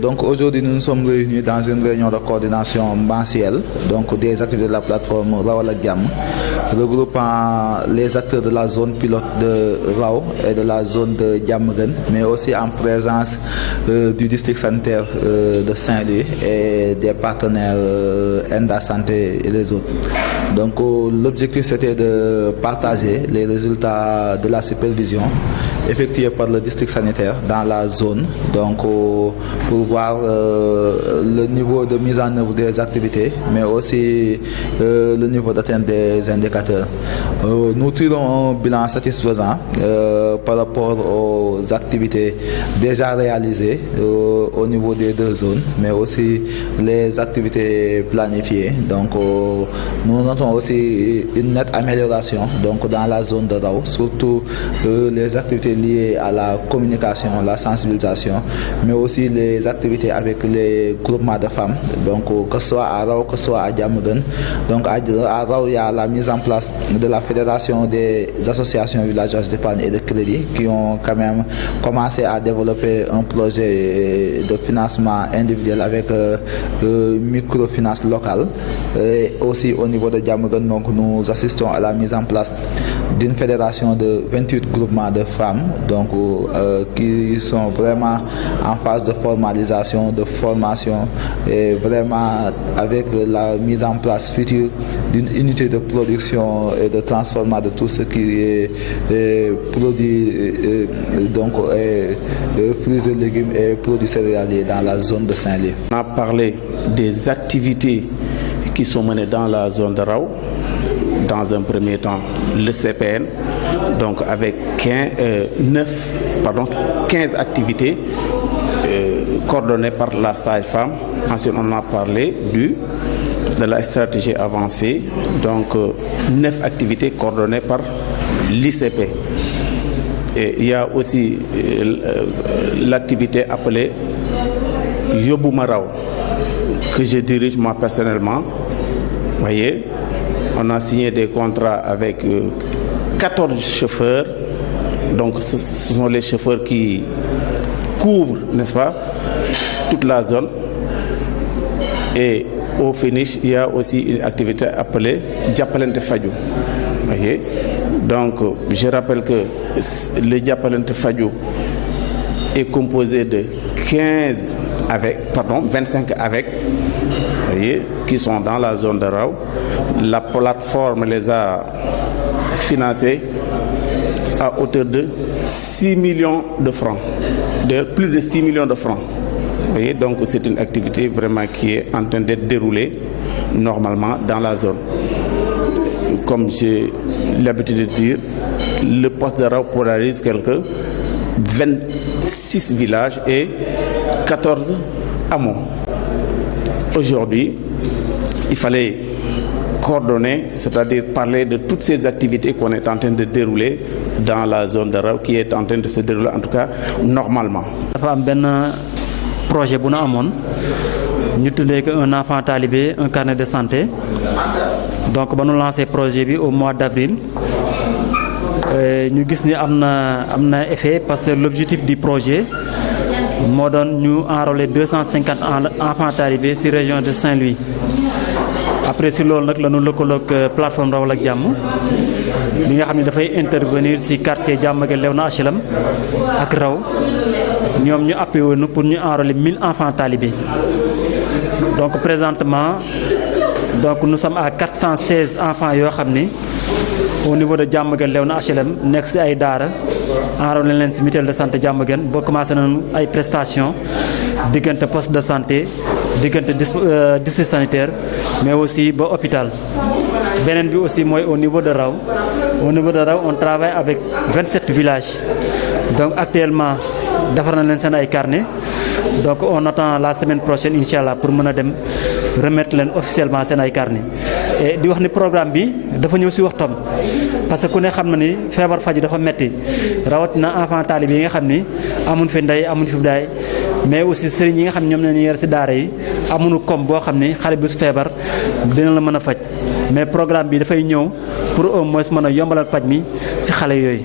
Donc aujourd'hui nous nous sommes réunis dans une réunion de coordination mensuelle donc des activités de la plateforme Rawal ak Jàmm, regroupant les acteurs de la zone pilote de Raw et de la zone de Diamaguène, mais aussi en présence du district sanitaire de Saint-Louis et des partenaires Enda Santé et les autres. Donc l'objectif c'était de partager les résultats de la supervision effectuée par le district sanitaire dans la zone, donc pour voir le niveau de mise en œuvre des activités, mais aussi le niveau d'atteinte des indicateurs. Nous tirons un bilan satisfaisant par rapport aux activités déjà réalisées au niveau des deux zones, mais aussi les activités planifiées. Donc nous notons aussi une nette amélioration donc dans la zone de Raw, surtout les activités liées à la communication, la sensibilisation, mais aussi les activités avec les groupements de femmes, donc que ce soit à Raw, que ce soit à Diamaguène. Donc à Raw, il y a la mise en place de la fédération des associations villageoises d'épargne et de crédit qui ont quand même commencé à développer un projet de financement individuel avec microfinance locale. Et aussi au niveau de Diamaguène, donc nous assistons à la mise en place d'une fédération de 28 groupements de femmes donc qui sont vraiment en phase de formalisation, de formation, et vraiment avec la mise en place future d'une unité de production et de transformation de tout ce qui est produit donc fruits et légumes et produits céréaliers dans la zone de Saint-Louis. On a parlé des activités qui sont menées dans la zone de Raw. Dans un premier temps, le CPN, donc avec 15 activités coordonnées par la sage-femme. Ensuite, on a parlé de la stratégie avancée, donc 9 activités coordonnées par l'ICP. Et il y a aussi l'activité appelée Yobuma Raw, que je dirige moi personnellement. Vous voyez, on a signé des contrats avec 14 chauffeurs. Donc ce sont les chauffeurs qui couvrent, n'est-ce pas, toute la zone. Et au finish, il y a aussi une activité appelée Diapalente Fadjou. Voyez. Donc je rappelle que le Diapalente Fadjou est composé de 25 avec, voyez, qui sont dans la zone de Raw. La plateforme les a financés à hauteur de 6 millions de francs, plus de 6 millions de francs. Vous voyez, donc c'est une activité vraiment qui est en train d'être déroulée normalement dans la zone. Comme j'ai l'habitude de dire, le poste de Raw polarise quelques 26 villages et 14 hameaux. Aujourd'hui, il fallait coordonner, c'est-à-dire parler de toutes ces activités qu'on est en train de dérouler dans la zone de Raw, qui est en train de se dérouler en tout cas normalement. dafa am benn projet bu nu amoon ñu tuddee ko un enfant talibé un carnet de santé. Donc ba nu lancé projet bi au mois d'avril, ñu gis ni am na effet parce que l'objectif du projet moo doon ñu enrôler 250 enfants talibés ci région de Saint-Louis. Après si loolu nag la ñu lëkkaloog plateforme Rawal ak Jàmm bi nga xam ne dafay intervenir ci quartier Diamaguène Léona HLM ak Raw, ñoom ñu appuyé woon pour ñu enrôler 1000 enfants talibés. Donc présentement donc nous sommes à 416 enfants yoo xam ni au niveau de Diamaguène Léona HLM nekk ci ay daara enrôlé leen ci mutuelle de santé Diamaguène boo commencé nañu ay prestations diggante poste de santé, diggante district sanitaire, mais aussi ba hôpital. Beneen bi aussi mooy au niveau de Raw. Au niveau de Raw, on travaille avec 27 villages. Donc actuellement defar nañ leen seen ay carnet. Donc on attend la semaine prochaine inchallah pour mën a dem remettre leen officiellement seen ay carnet. Et di wax ni programme bi dafa ñëw ci waxtam parce que ku ne xam na ni feebar faju dafa metti, rawatina enfant talibé yi nga xam ni amuñ fi ndey amuñ fi baay, mais aussi sëriñ yi nga xam ne ñoom la ñu yor ci daara yi amuñu koom boo xam ni xale bi su feebar dina la mën a faj, mais programme bi dafay ñëw pour au moins mën a yombalal paj mi ci xale yooyu.